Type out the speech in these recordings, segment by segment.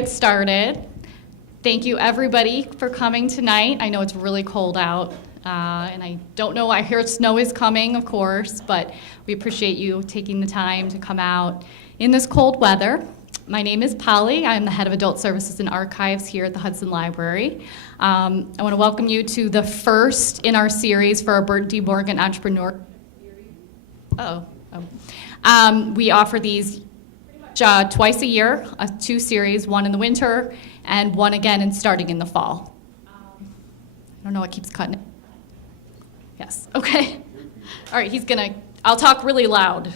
Get started. Thank you everybody for coming tonight. I know it's really cold out, and I don't know, I hear snow is coming, of course, but we appreciate you taking the time to come out in this cold weather. My name is Polly. I'm the head of Adult Services and Archives here at the Hudson Library. I want to welcome you to the first in our series for our Burton D. Morgan Entrepreneur Series. We offer these twice a year, two series, one in the winter and one again and starting in the fall. I don't know what keeps cutting it. Yes, okay. All right, I'll talk really loud.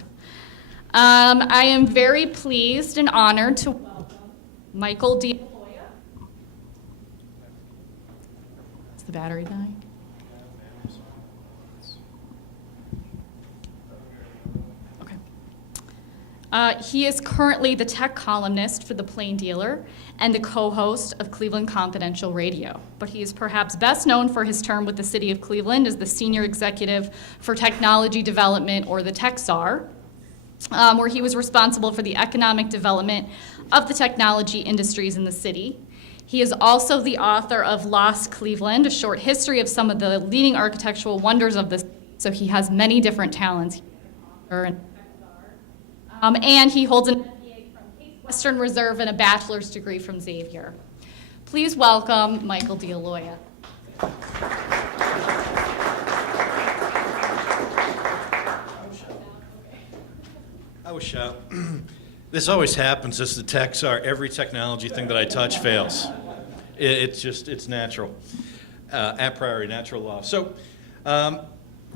I am very pleased and honored to welcome Michael DeAloia. Is the battery dying? Okay. He is currently the tech columnist for The Plain Dealer and the co-host of Cleveland Confidential Radio. But he is perhaps best known for his term with the City of Cleveland as the Senior Executive for Technology Development, or the Czar, where he was responsible for the economic development of the technology industries in the city. He is also the author of Lost Cleveland, a short history of some of the leading architectural wonders of the city. So he has many different talents. And he holds an MBA from Western Reserve and a bachelor's degree from Xavier. Please welcome Michael DeAloia. I was shout. This always happens. This is the tech Czar. Every technology thing that I touch fails. It's natural. A priori, natural law. So,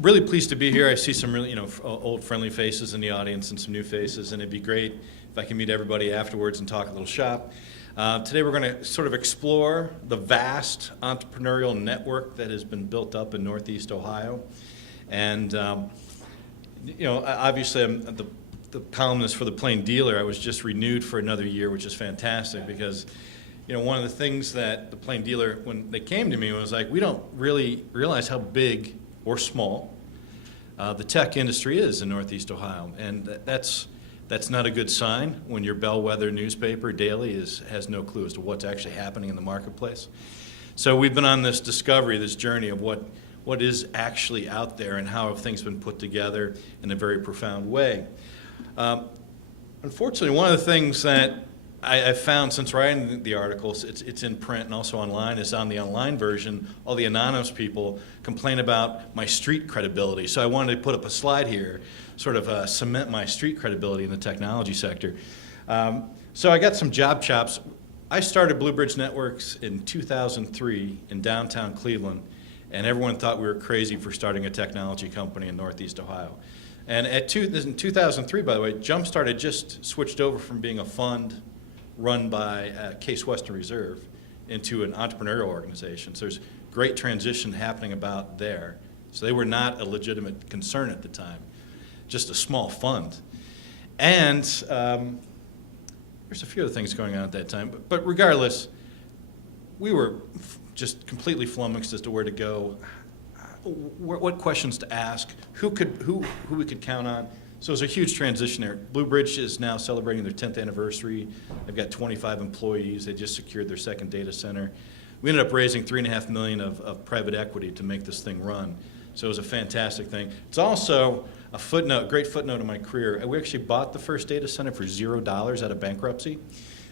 really pleased to be here. I see some really, old friendly faces in the audience and some new faces, and it'd be great if I can meet everybody afterwards and talk a little shop. Today we're going to sort of explore the vast entrepreneurial network that has been built up in Northeast Ohio. And, obviously I'm the columnist for The Plain Dealer. I was just renewed for another year, which is fantastic because, one of the things that The Plain Dealer, when they came to me, was like, we don't really realize how big or small the tech industry is in Northeast Ohio. And that's not a good sign when your bellwether newspaper daily has no clue as to what's actually happening in the marketplace. So we've been on this discovery, this journey of what is actually out there and how have things been put together in a very profound way. Unfortunately, one of the things that I've found since writing the articles, it's in print and also online, is on the online version, all the anonymous people complain about my street credibility. So I wanted to put up a slide here, sort of cement my street credibility in the technology sector. So I got some job chops. I started Blue Bridge Networks in 2003 in downtown Cleveland, and everyone thought we were crazy for starting a technology company in Northeast Ohio. And in 2003, by the way, Jumpstart had just switched over from being a fund run by Case Western Reserve into an entrepreneurial organization. So there's great transition happening about there. So they were not a legitimate concern at the time, just a small fund. And there's a few other things going on at that time. But regardless, we were just completely flummoxed as to where to go, what questions to ask, who we could count on. So it was a huge transition there. Blue Bridge is now celebrating their 10th anniversary. They've got 25 employees. They just secured their second data center. We ended up raising $3.5 million of private equity to make this thing run. So it was a fantastic thing. It's also a footnote, great footnote in my career. We actually bought the first data center for $0 out of bankruptcy.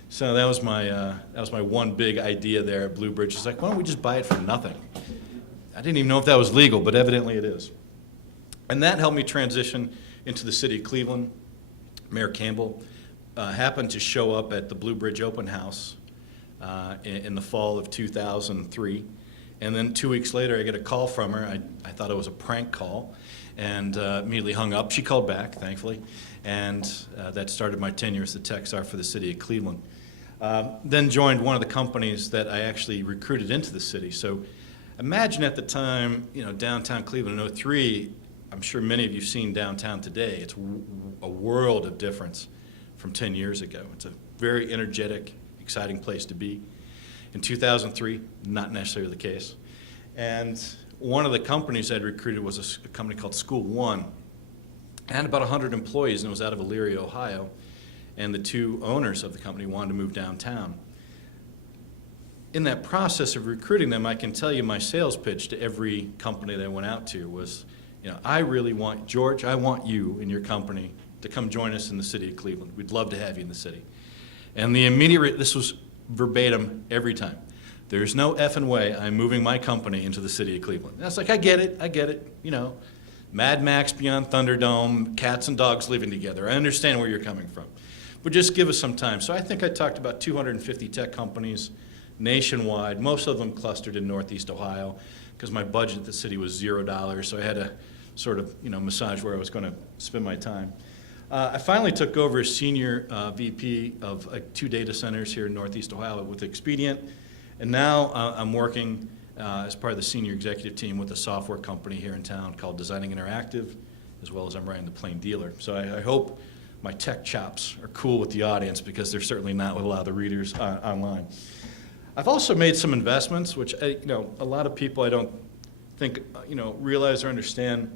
So that was my one big idea there at Blue Bridge. It's like, why don't we just buy it for nothing? I didn't even know if that was legal, but evidently it is. And that helped me transition into the city of Cleveland. Mayor Campbell happened to show up at the Blue Bridge Open House in the fall of 2003. And then 2 weeks later, I get a call from her. I thought it was a prank call and immediately hung up. She called back, thankfully. And that started my tenure as the tech czar for the city of Cleveland. Then joined one of the companies that I actually recruited into the city. So imagine at the time, downtown Cleveland in 2003, I'm sure many of you have seen downtown today. It's a world of difference from 10 years ago. It's a very energetic, exciting place to be. In 2003, not necessarily the case. And one of the companies I'd recruited was a company called School One. It had about 100 employees, and it was out of Elyria, Ohio. And the two owners of the company wanted to move downtown. in that process of recruiting them, I can tell you my sales pitch to every company that I went out to was, I really want, George, I want you and your company to come join us in the city of Cleveland. We'd love to have you in the city. And the immediate, this was verbatim every time. There's no effing way I'm moving my company into the city of Cleveland. And I was like, I get it, Mad Max Beyond Thunderdome, cats and dogs living together. I understand where you're coming from. But just give us some time. So I think I talked about 250 tech companies nationwide, most of them clustered in Northeast Ohio, because my budget at the city was $0, so I had to sort of, massage where I was going to spend my time. I finally took over as senior VP of 2 data centers here in Northeast Ohio with Expedient, and now I'm working as part of the senior executive team with a software company here in town called Designing Interactive, as well as I'm running the Plain Dealer. So I hope my tech chops are cool with the audience, because they're certainly not with a lot of the readers online. I've also made some investments, which a lot of people I don't think realize or understand.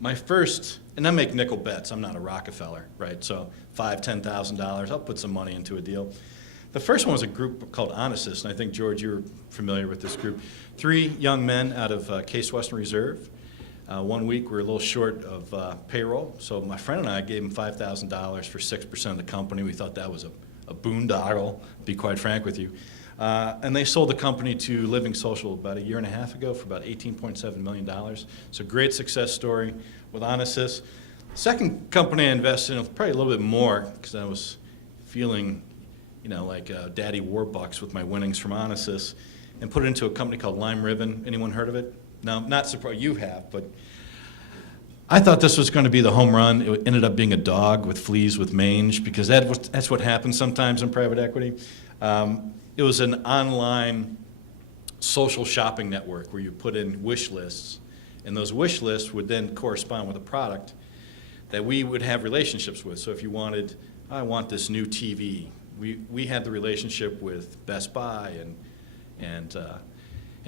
My first, and I make nickel bets. I'm not a Rockefeller, right? So $5,000, $10,000, I'll put some money into a deal. The first one was a group called Onesys, and I think, George, you're familiar with this group. 3 young men out of Case Western Reserve. 1 week we were a little short of payroll, so my friend and I gave them $5,000 for 6% of the company. We thought that was a boondoggle, to be quite frank with you. And they sold the company to Living Social about a year and a half ago for about $18.7 million. So great success story with Onesys. Second company I invested in, probably a little bit more, because I was feeling, like Daddy Warbucks with my winnings from Onesys, and put it into a company called Lime Ribbon. Anyone heard of it? No, not surprised. You have, but I thought this was going to be the home run. It ended up being a dog with fleas with mange, because that's what happens sometimes in private equity. It was an online social shopping network where you put in wish lists, and those wish lists would then correspond with a product that we would have relationships with. So if you wanted, I want this new TV, we had the relationship with Best Buy and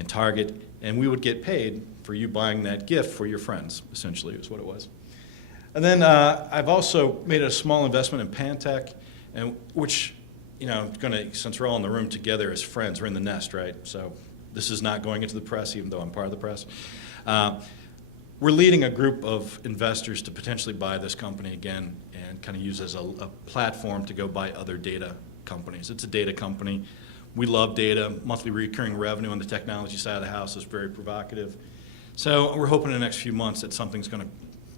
Target, and we would get paid for you buying that gift for your friends, essentially, is what it was. And then I've also made a small investment in Pantech, and which, since we're all in the room together as friends, we're in the nest, right? So this is not going into the press, even though I'm part of the press. We're leading a group of investors to potentially buy this company again and kind of use as a platform to go buy other data companies. It's a data company. We love data. Monthly recurring revenue on the technology side of the house is very provocative. So we're hoping in the next few months that something's going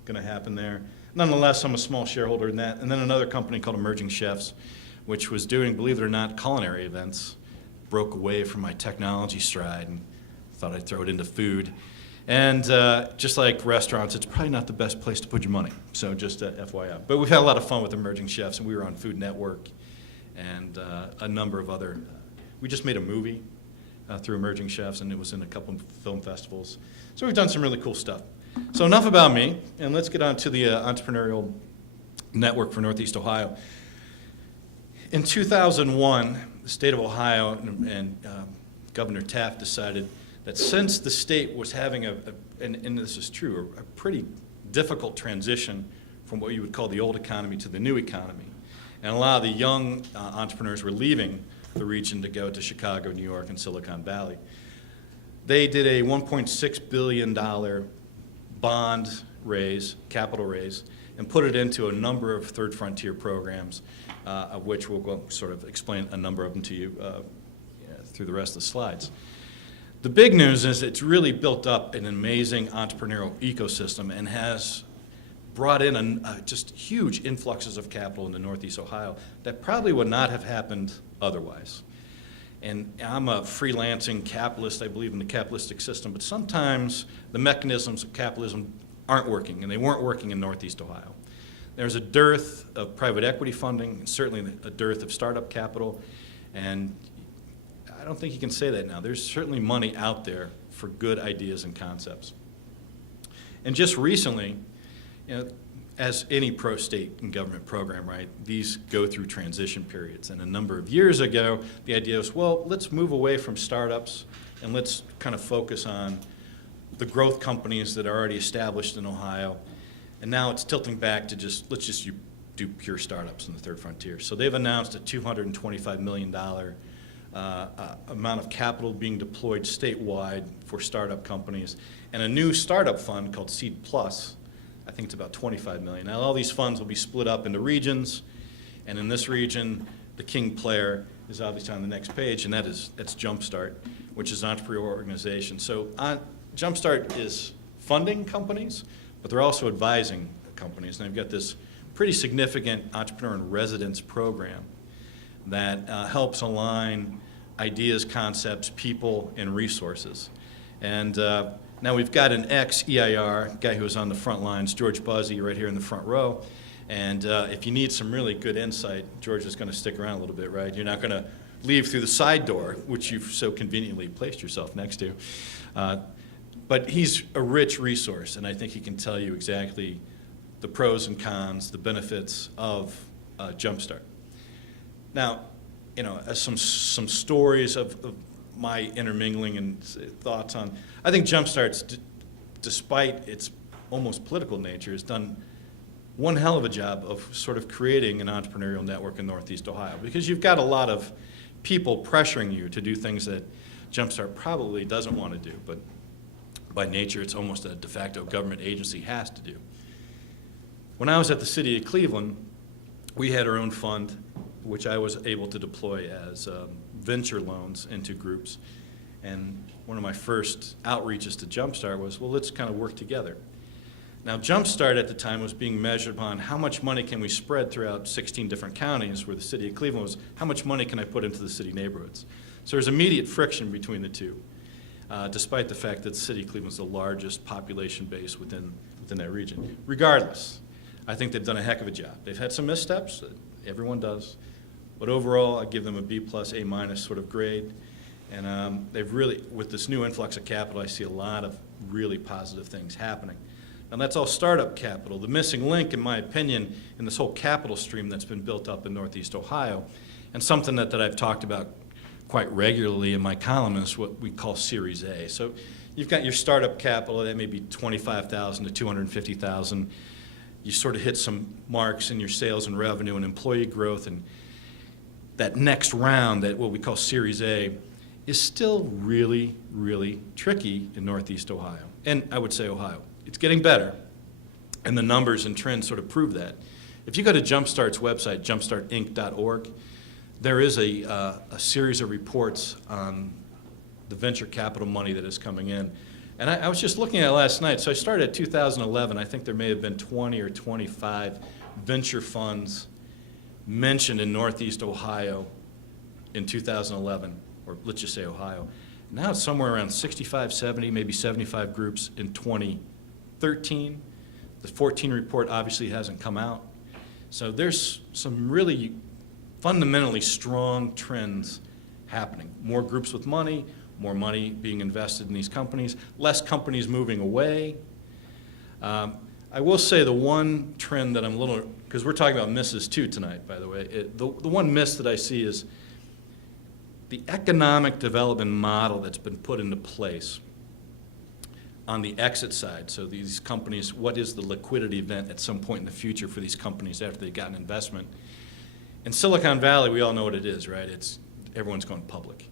to happen there. Nonetheless, I'm a small shareholder in that. And then another company called Emerging Chefs, which was doing, believe it or not, culinary events, broke away from my technology stride and thought I'd throw it into food. And just like restaurants, it's probably not the best place to put your money. So just FYI. But we've had a lot of fun with Emerging Chefs, and we were on Food Network and a number of other. We just made a movie through Emerging Chefs, and it was in a couple of film festivals. So we've done some really cool stuff. So enough about me, and let's get on to the entrepreneurial network for Northeast Ohio. In 2001, the state of Ohio and Governor Taft decided that since the state was having and this is true, a pretty difficult transition from what you would call the old economy to the new economy, and a lot of the young entrepreneurs were leaving the region to go to Chicago, New York, and Silicon Valley. They did a $1.6 billion bond raise, capital raise, and put it into a number of third frontier programs, of which we'll go sort of explain a number of them to you through the rest of the slides. The big news is it's really built up an amazing entrepreneurial ecosystem and has brought in just huge influxes of capital into Northeast Ohio that probably would not have happened otherwise. And I'm a freelancing capitalist. I believe in the capitalistic system, but sometimes the mechanisms of capitalism aren't working, and they weren't working in Northeast Ohio. There's a dearth of private equity funding, and certainly a dearth of startup capital, and I don't think you can say that now. There's certainly money out there for good ideas and concepts. And just recently, as any pro-state and government program, right, these go through transition periods. And a number of years ago, the idea was, well, let's move away from startups and let's kind of focus on the growth companies that are already established in Ohio. And now it's tilting back to let's just do pure startups in the third frontier. So they've announced a $225 million amount of capital being deployed statewide for startup companies, and a new startup fund called Seed Plus. I think it's about $25 million. Now, all these funds will be split up into regions, and in this region, the king player is obviously on the next page, and that's Jumpstart, which is an entrepreneurial organization. So Jumpstart is funding companies, but they're also advising companies. And they've got this pretty significant entrepreneur in residence program that helps align ideas, concepts, people, and resources. And now we've got an ex-EIR, guy who was on the front lines, George Buzzy, right here in the front row. And if you need some really good insight, George is going to stick around a little bit, right? You're not going to leave through the side door, which you've so conveniently placed yourself next to. But he's a rich resource, and I think he can tell you exactly the pros and cons, the benefits of Jumpstart. Now, you know, as some stories of my intermingling and thoughts on, I think Jumpstart's, despite its almost political nature, has done one hell of a job of sort of creating an entrepreneurial network in Northeast Ohio, because you've got a lot of people pressuring you to do things that Jumpstart probably doesn't want to do, but by nature it's almost a de facto government agency has to do. When I was at the city of Cleveland, we had our own fund, which I was able to deploy as venture loans into groups. And one of my first outreaches to Jumpstart was, well, let's kind of work together. Now, Jumpstart at the time was being measured upon how much money can we spread throughout 16 different counties, where the city of Cleveland was, how much money can I put into the city neighborhoods? So there's immediate friction between the two, despite the fact that the city of Cleveland is the largest population base within that region. Regardless, I think they've done a heck of a job. They've had some missteps, everyone does, but overall I give them a B+, A- sort of grade. And they've really, with this new influx of capital, I see a lot of really positive things happening. And that's all startup capital. The missing link, in my opinion, in this whole capital stream that's been built up in Northeast Ohio, and something that I've talked about quite regularly in my column, is what we call Series A. So you've got your startup capital, that may be $25,000 to $250,000. You sort of hit some marks in your sales and revenue and employee growth, and that next round, that what we call Series A, is still really, really tricky in Northeast Ohio. And I would say Ohio. It's getting better, and the numbers and trends sort of prove that. If you go to Jumpstart's website, jumpstartinc.org, there is a series of reports on the venture capital money that is coming in. And I was just looking at it last night. So I started at 2011. I think there may have been 20 or 25 venture funds mentioned in Northeast Ohio in 2011, or let's just say Ohio. Now it's somewhere around 65, 70, maybe 75 groups in 2013. The 14 report obviously hasn't come out. So there's some really fundamentally strong trends happening. More groups with money, more money being invested in these companies, less companies moving away. I will say the one trend that I'm a little, because we're talking about misses too tonight, by the way, the one miss that I see is the economic development model that's been put into place on the exit side. So these companies, what is the liquidity event at some point in the future for these companies after they've gotten investment? In Silicon Valley, we all know what it is, right? It's everyone's going public.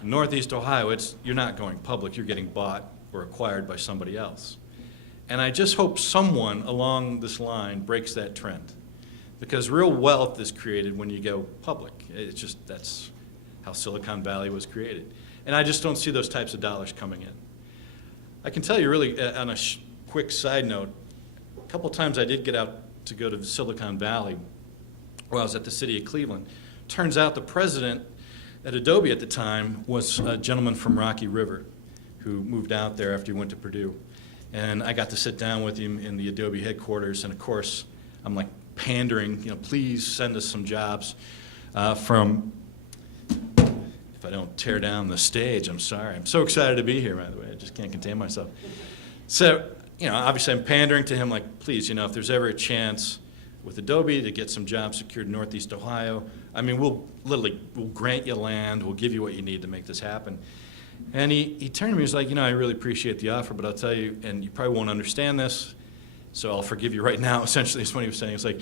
In Northeast Ohio, you're not going public, you're getting bought or acquired by somebody else. And I just hope someone along this line breaks that trend, because real wealth is created when you go public. It's just, that's how Silicon Valley was created. And I just don't see those types of dollars coming in. I can tell you really, on a quick side note, a couple times I did get out to go to Silicon Valley while I was at the city of Cleveland. Turns out the president at Adobe at the time was a gentleman from Rocky River who moved out there after he went to Purdue. And I got to sit down with him in the Adobe headquarters, and of course, I'm like pandering, please send us some jobs from, if I don't tear down the stage, I'm sorry. I'm so excited to be here, by the way. I just can't contain myself. So, obviously I'm pandering to him, like, please, if there's ever a chance with Adobe to get some jobs secured in Northeast Ohio, we'll grant you land, we'll give you what you need to make this happen. And he turned to me, he was like, I really appreciate the offer, but I'll tell you, and you probably won't understand this, so I'll forgive you right now, essentially is what he was saying. It's like,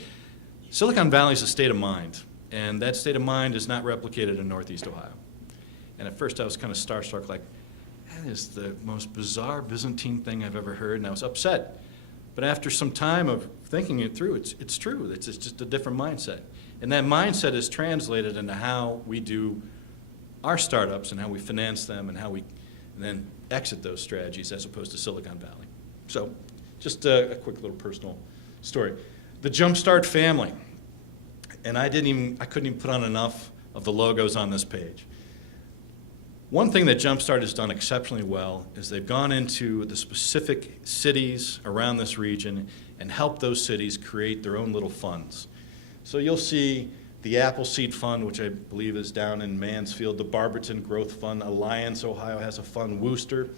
Silicon Valley is a state of mind, and that state of mind is not replicated in Northeast Ohio. And at first I was kind of starstruck, like, that is the most bizarre Byzantine thing I've ever heard, and I was upset. But after some time of thinking it through, it's true. It's just a different mindset. And that mindset is translated into how we do our startups and how we finance them and how we then exit those strategies as opposed to Silicon Valley. So just a quick little personal story. The Jumpstart family. And I couldn't even put on enough of the logos on this page. One thing that Jumpstart has done exceptionally well is they've gone into the specific cities around this region and helped those cities create their own little funds. So you'll see the Appleseed Fund, which I believe is down in Mansfield, the Barberton Growth Fund, Alliance, Ohio has a fund, Worcester,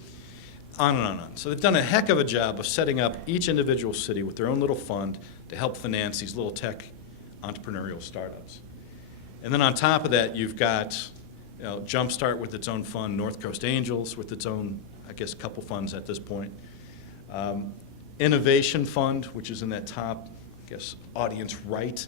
on and on and on. So they've done a heck of a job of setting up each individual city with their own little fund to help finance these little tech entrepreneurial startups. And then on top of that, you've got Jumpstart with its own fund, North Coast Angels with its own, I guess, couple funds at this point. Innovation Fund, which is in that top, I guess, audience right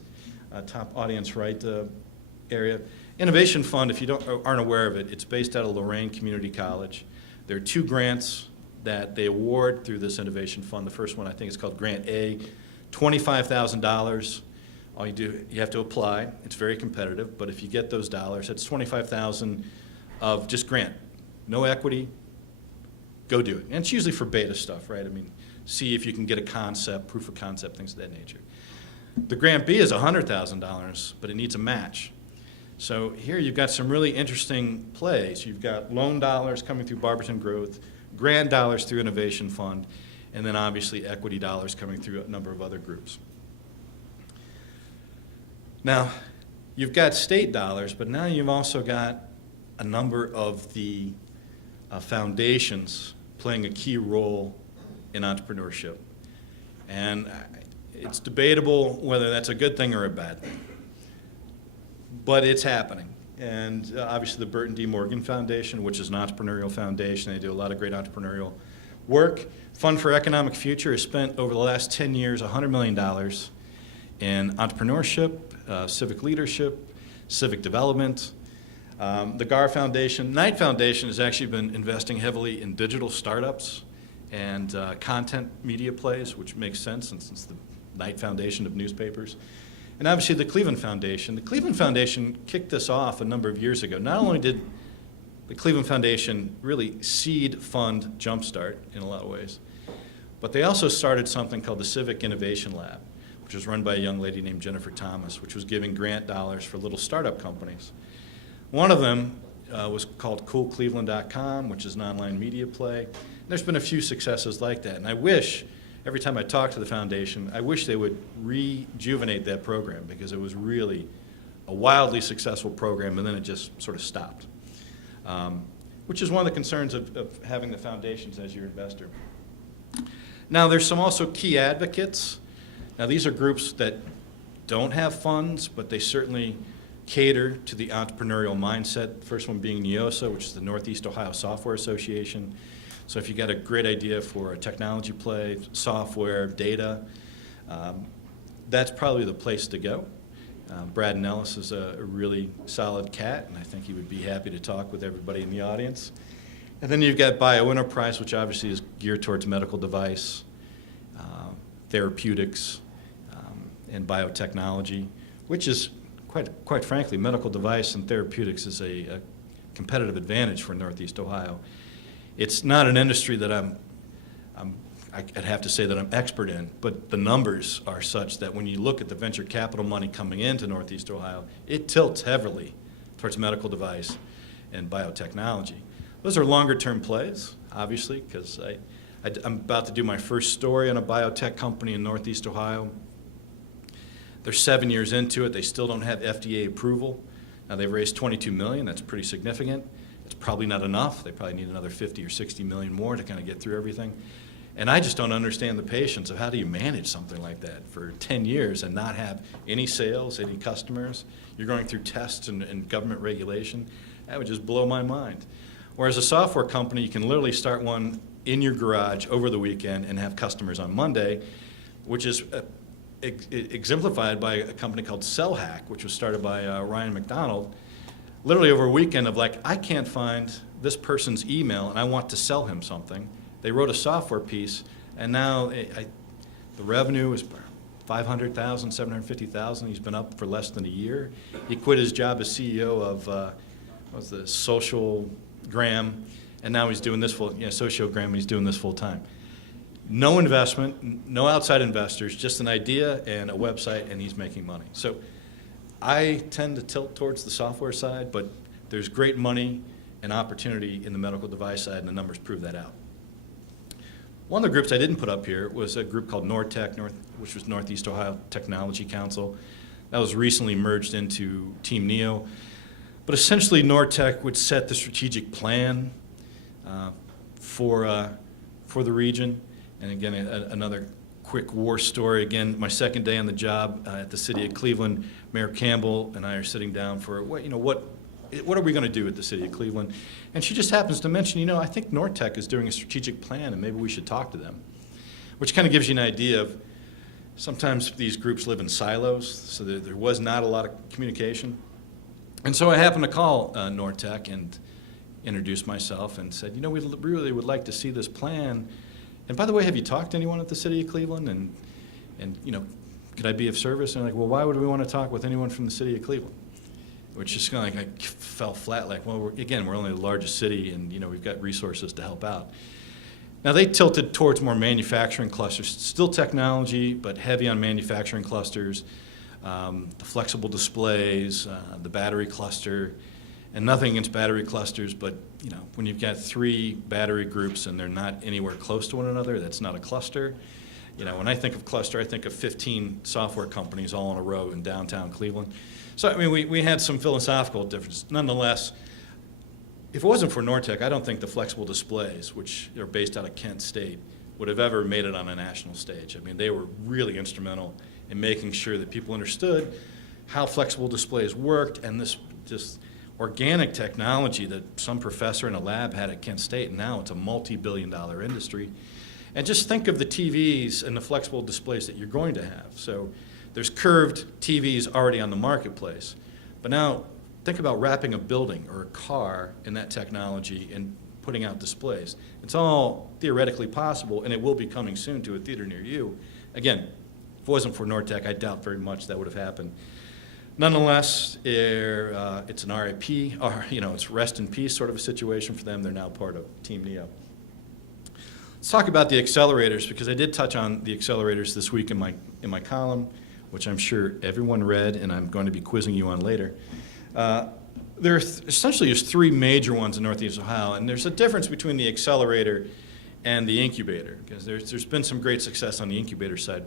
area. Innovation Fund, if you aren't aware of it, it's based out of Lorain Community College. There are 2 grants that they award through this Innovation Fund. The first one, I think, is called Grant A, $25,000. All you do, you have to apply. It's very competitive, but if you get those dollars, it's $25,000 of just grant, no equity. Go do it. And it's usually for beta stuff, right? I mean, see if you can get a concept, proof of concept, things of that nature. The Grant B is $100,000, but it needs a match. So here you've got some really interesting plays. You've got loan dollars coming through Barberton Growth, grant dollars through Innovation Fund, and then obviously equity dollars coming through a number of other groups. Now, you've got state dollars, but now you've also got a number of the foundations playing a key role in entrepreneurship. And it's debatable whether that's a good thing or a bad thing. But it's happening. And obviously the Burton D. Morgan Foundation, which is an entrepreneurial foundation, they do a lot of great entrepreneurial work. Fund for Economic Future has spent over the last 10 years $100 million in entrepreneurship, civic leadership, civic development. The GAR Foundation, Knight Foundation has actually been investing heavily in digital startups and content media plays, which makes sense since it's the Knight Foundation of newspapers. And obviously the Cleveland Foundation. The Cleveland Foundation kicked this off a number of years ago. Not only did the Cleveland Foundation really seed fund Jumpstart in a lot of ways, but they also started something called the Civic Innovation Lab, which was run by a young lady named Jennifer Thomas, which was giving grant dollars for little startup companies. One of them was called CoolCleveland.com, which is an online media play. And there's been a few successes like that. And I wish, every time I talk to the foundation, I wish they would rejuvenate that program because it was really a wildly successful program, and then it just sort of stopped, which is one of the concerns of having the foundations as your investor. Now, there's some also key advocates. Now, these are groups that don't have funds, but they certainly cater to the entrepreneurial mindset. The first one being NEOSA, which is the Northeast Ohio Software Association. So if you got a great idea for a technology play, software, data, that's probably the place to go. Brad Nellis is a really solid cat, and I think he would be happy to talk with everybody in the audience. And then you've got BioEnterprise, which obviously is geared towards medical device, therapeutics, and biotechnology, which is, quite frankly, medical device and therapeutics is a competitive advantage for Northeast Ohio. It's not an industry that I'd have to say that I'm expert in, but the numbers are such that when you look at the venture capital money coming into Northeast Ohio, it tilts heavily towards medical device and biotechnology. Those are longer-term plays, obviously, because I'm about to do my first story on a biotech company in Northeast Ohio. They're 7 years into it. They still don't have FDA approval. Now, they've raised $22 million. That's pretty significant. It's probably not enough. They probably need another 50 or 60 million more to kind of get through everything. And I just don't understand the patience of how do you manage something like that for 10 years and not have any sales, any customers. You're going through tests and government regulation. That would just blow my mind. Whereas a software company, you can literally start one in your garage over the weekend and have customers on Monday, which is exemplified by a company called CellHack, which was started by Ryan McDonald. literally over a weekend of like, I can't find this person's email and I want to sell him something. They wrote a software piece, and now the revenue is 500,000, 750,000. He's been up for less than a year. He quit his job as CEO of what's the Socialgram, and now he's doing this Sociogram, and he's doing this full time. No investment, no outside investors, just an idea and a website, and he's making money. So I tend to tilt towards the software side, but there's great money and opportunity in the medical device side, and the numbers prove that out. One of the groups I didn't put up here was a group called NORTEC, which was Northeast Ohio Technology Council. That was recently merged into Team NEO. But essentially, NORTEC would set the strategic plan for the region. And again, another quick war story. Again, my second day on the job at the city of Cleveland, Mayor Campbell and I are sitting down for what are we going to do at the city of Cleveland? And she just happens to mention, I think NORTEC is doing a strategic plan, and maybe we should talk to them, which kind of gives you an idea of sometimes these groups live in silos, so there was not a lot of communication. And so I happened to call NORTEC and introduce myself and said, we really would like to see this plan. And by the way, have you talked to anyone at the city of Cleveland? And could I be of service? And I'm like, well, why would we want to talk with anyone from the city of Cleveland? Which just kind of like I fell flat. Like, well, we're only the largest city, and we've got resources to help out. Now they tilted towards more manufacturing clusters, still technology, but heavy on manufacturing clusters, the flexible displays, the battery cluster, and nothing against battery clusters, but when you've got 3 battery groups and they're not anywhere close to one another, that's not a cluster. When I think of cluster, I think of 15 software companies all in a row in downtown Cleveland. So, we had some philosophical differences. Nonetheless, if it wasn't for NORTEC, I don't think the flexible displays, which are based out of Kent State, would have ever made it on a national stage. They were really instrumental in making sure that people understood how flexible displays worked, and this just organic technology that some professor in a lab had at Kent State, and now it's a multi-billion-dollar industry. And just think of the TVs and the flexible displays that you're going to have. So there's curved TVs already on the marketplace. But now think about wrapping a building or a car in that technology and putting out displays. It's all theoretically possible, and it will be coming soon to a theater near you. Again, if it wasn't for NORTEC, I doubt very much that would have happened. Nonetheless, it's an RIP, or it's rest in peace sort of a situation for them. They're now part of Team NEO. Let's talk about the accelerators, because I did touch on the accelerators this week in my column, which I'm sure everyone read, and I'm going to be quizzing you on later. There are essentially just 3 major ones in Northeast Ohio, and there's a difference between the accelerator and the incubator, because there's been some great success on the incubator side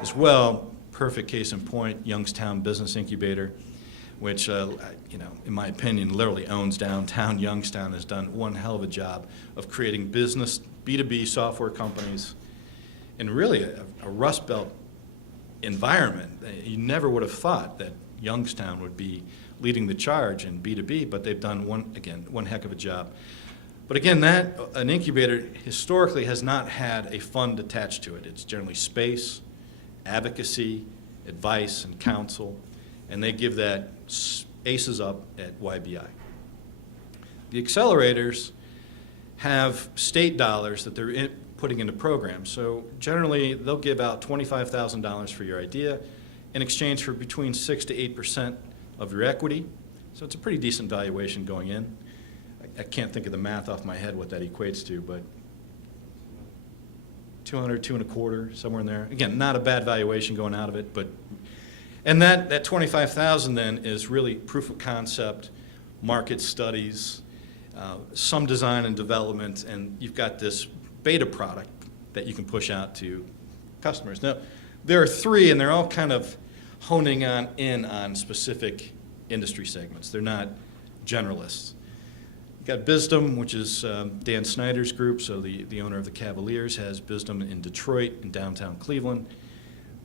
as well. Perfect case in point, Youngstown Business Incubator, which, in my opinion, literally owns downtown Youngstown, has done one hell of a job of creating business, B2B software companies, and really a Rust Belt environment. You never would have thought that Youngstown would be leading the charge in B2B, but they've done one heck of a job. But again, an incubator historically has not had a fund attached to it. It's generally space, advocacy, advice, and counsel, and they give that aces up at YBI. The accelerators have state dollars that they're putting into programs. So generally, they'll give out $25,000 for your idea in exchange for between 6 to 8% of your equity. So it's a pretty decent valuation going in. I can't think of the math off my head what that equates to, but 200, 2.25, somewhere in there. Again, not a bad valuation going out of it, and that 25,000 then is really proof of concept, market studies, some design and development, and you've got this beta product that you can push out to customers. Now, there are 3, and they're all kind of honing in on specific industry segments. They're not generalists. You've got Bisdom, which is Dan Snyder's group, so the owner of the Cavaliers has Bisdom in Detroit and downtown Cleveland.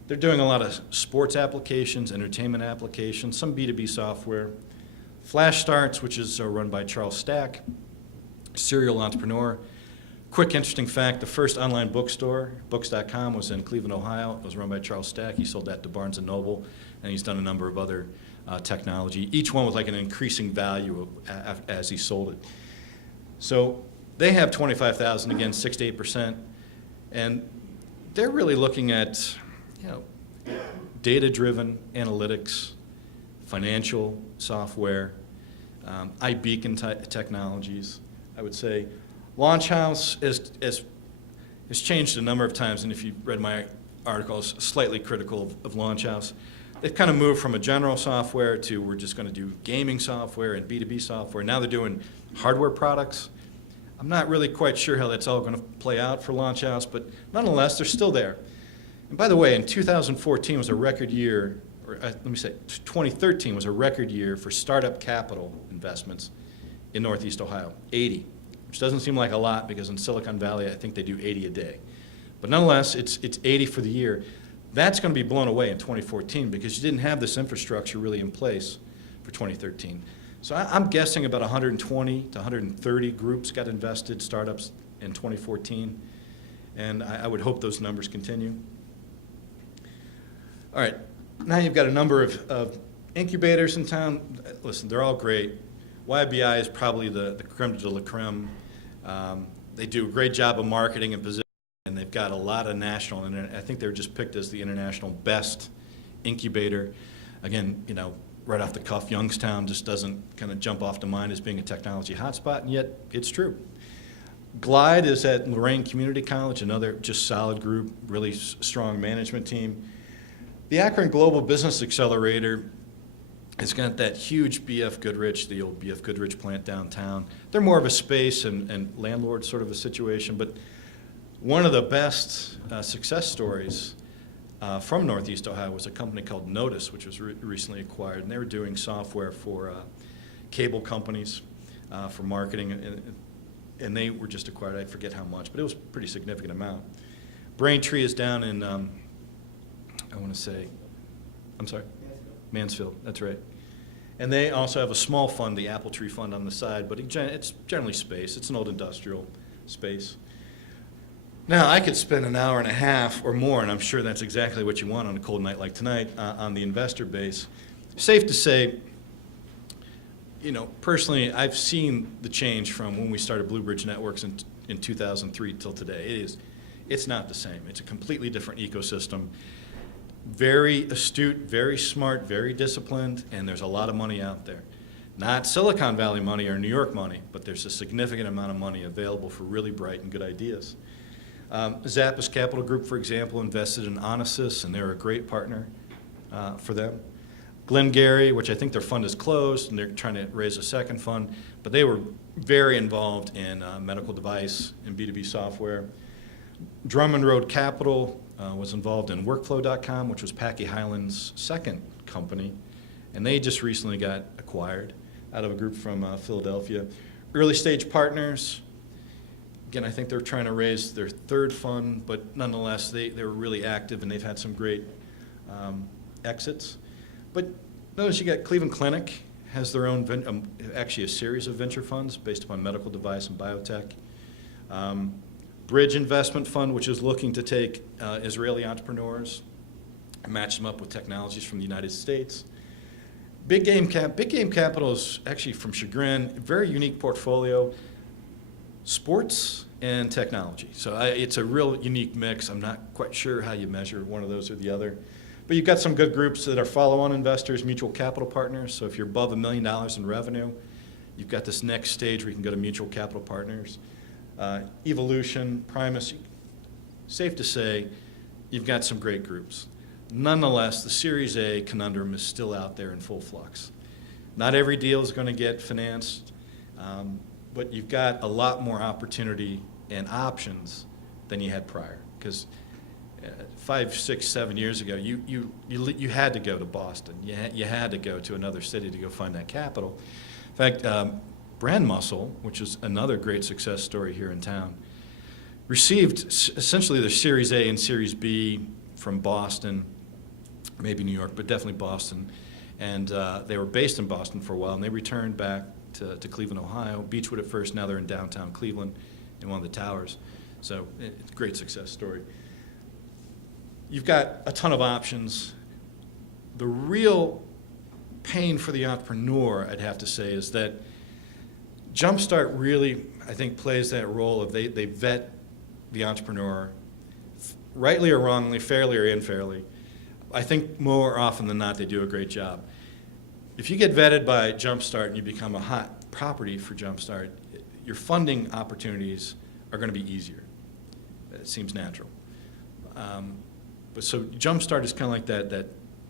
They're doing a lot of sports applications, entertainment applications, some B2B software. Flash Starts, which is run by Charles Stack, serial entrepreneur. Quick interesting fact, the first online bookstore, books.com, was in Cleveland, Ohio. It was run by Charles Stack. He sold that to Barnes & Noble, and he's done a number of other technology, each one with like an increasing value as he sold it. So they have 25,000, again, 6 to 8%, and they're really looking at, data-driven analytics, financial software, iBeacon technologies. I would say Launch House has changed a number of times, and if you read my articles, slightly critical of Launch House. They've kind of moved from a general software to we're just going to do gaming software and B2B software. Now they're doing hardware products. I'm not really quite sure how that's all going to play out for Launch House, but nonetheless, they're still there. And by the way, in 2014 was a record year, or let me say 2013 was a record year for startup capital investments in Northeast Ohio, 80, which doesn't seem like a lot because in Silicon Valley, I think they do 80 a day. But nonetheless, it's 80 for the year. That's going to be blown away in 2014 because you didn't have this infrastructure really in place for 2013. So I'm guessing about 120 to 130 groups got invested, startups, in 2014. And I would hope those numbers continue. All right, now you've got a number of incubators in town. Listen, they're all great. YBI is probably the creme de la creme. They do a great job of marketing and positioning. And they've got a lot of national, and I think they were just picked as the international best incubator. Again, right off the cuff, Youngstown just doesn't kind of jump off the mind as being a technology hotspot, and yet it's true. Glide is at Lorain Community College, another just solid group, really strong management team. The Akron Global Business Accelerator has got that huge BF Goodrich, the old BF Goodrich plant downtown. They're more of a space and landlord sort of a situation, but one of the best success stories from Northeast Ohio was a company called Notice, which was recently acquired, and they were doing software for cable companies for marketing, and they were just acquired. I forget how much, but it was a pretty significant amount. Braintree is down in, I want to say, I'm sorry? Mansfield, that's right. And they also have a small fund, the Apple Tree Fund on the side, but it's generally space. It's an old industrial space. Now, I could spend an hour and a half or more, and I'm sure that's exactly what you want on a cold night like tonight, on the investor base. Safe to say, personally, I've seen the change from when we started Blue Bridge Networks in 2003 till today. It's not the same. It's a completely different ecosystem. Very astute, very smart, very disciplined, and there's a lot of money out there. Not Silicon Valley money or New York money, but there's a significant amount of money available for really bright and good ideas. Zappos Capital Group, for example, invested in Onesys, and they're a great partner for them. Glengarry, which I think their fund is closed, and they're trying to raise a second fund, but they were very involved in medical device and B2B software. Drummond Road Capital was involved in Workflow.com, which was Packy Highland's second company, and they just recently got acquired out of a group from Philadelphia. Early Stage Partners, again, I think they're trying to raise their third fund, but nonetheless, they were really active, and they've had some great exits. But notice you got Cleveland Clinic has their own, actually a series of venture funds based upon medical device and biotech. Bridge Investment Fund, which is looking to take Israeli entrepreneurs and match them up with technologies from the United States. Big Game Capital is actually from Chagrin, very unique portfolio. Sports and technology. So it's a real unique mix. I'm not quite sure how you measure one of those or the other. But you've got some good groups that are follow-on investors, mutual capital partners. So if you're above $1 million in revenue, you've got this next stage where you can go to mutual capital partners. Evolution, Primus, safe to say, you've got some great groups. Nonetheless, the Series A conundrum is still out there in full flux. Not every deal is going to get financed. But you've got a lot more opportunity and options than you had prior. Because 5, 6, 7 years ago, you had to go to Boston. You had to go to another city to go find that capital. In fact, Brand Muscle, which is another great success story here in town, received essentially their Series A and Series B from Boston, maybe New York, but definitely Boston. And they were based in Boston for a while, and they returned back to Cleveland, Ohio. Beechwood at first, now they're in downtown Cleveland in one of the towers. So it's a great success story. You've got a ton of options. The real pain for the entrepreneur, I'd have to say, is that Jumpstart really, I think, plays that role of they vet the entrepreneur, rightly or wrongly, fairly or unfairly. I think more often than not, they do a great job. If you get vetted by Jumpstart and you become a hot property for Jumpstart, your funding opportunities are going to be easier. It seems natural. But so Jumpstart is kind of like that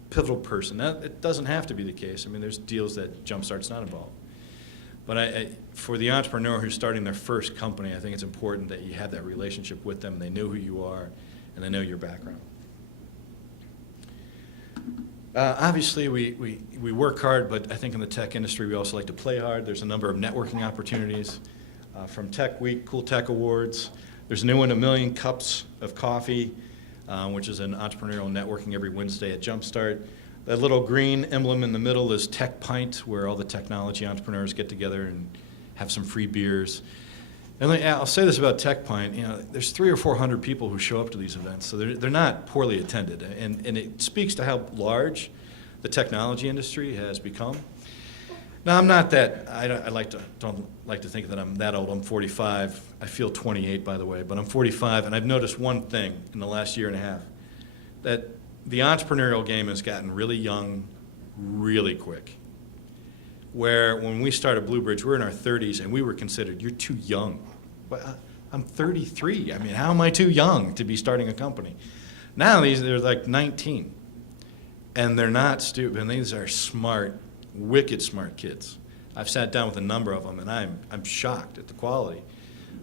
pivotal person. Now, it doesn't have to be the case. I mean, there's deals that Jumpstart's not involved. But for the entrepreneur who's starting their first company, I think it's important that you have that relationship with them, and they know who you are, and they know your background. Obviously, we work hard, but I think in the tech industry, we also like to play hard. There's a number of networking opportunities from Tech Week, Cool Tech Awards. There's a new one, 1,000,000 Cups of Coffee, which is an entrepreneurial networking every Wednesday at Jumpstart. That little green emblem in the middle is Tech Pint, where all the technology entrepreneurs get together and have some free beers. And I'll say this about Tech Pint, there's 300 or 400 people who show up to these events, so they're not poorly attended. And it speaks to how large the technology industry has become. Now, I'm not that, don't like to think that I'm that old. I'm 45. I feel 28, by the way, but I'm 45, and I've noticed one thing in the last year and a half, that the entrepreneurial game has gotten really young really quick. Where when we started Bluebridge, we were in our 30s, and we were considered, you're too young. But I'm 33. I mean, how am I too young to be starting a company? Now they're like 19, and they're not stupid. And these are smart, wicked smart kids. I've sat down with a number of them, and I'm shocked at the quality,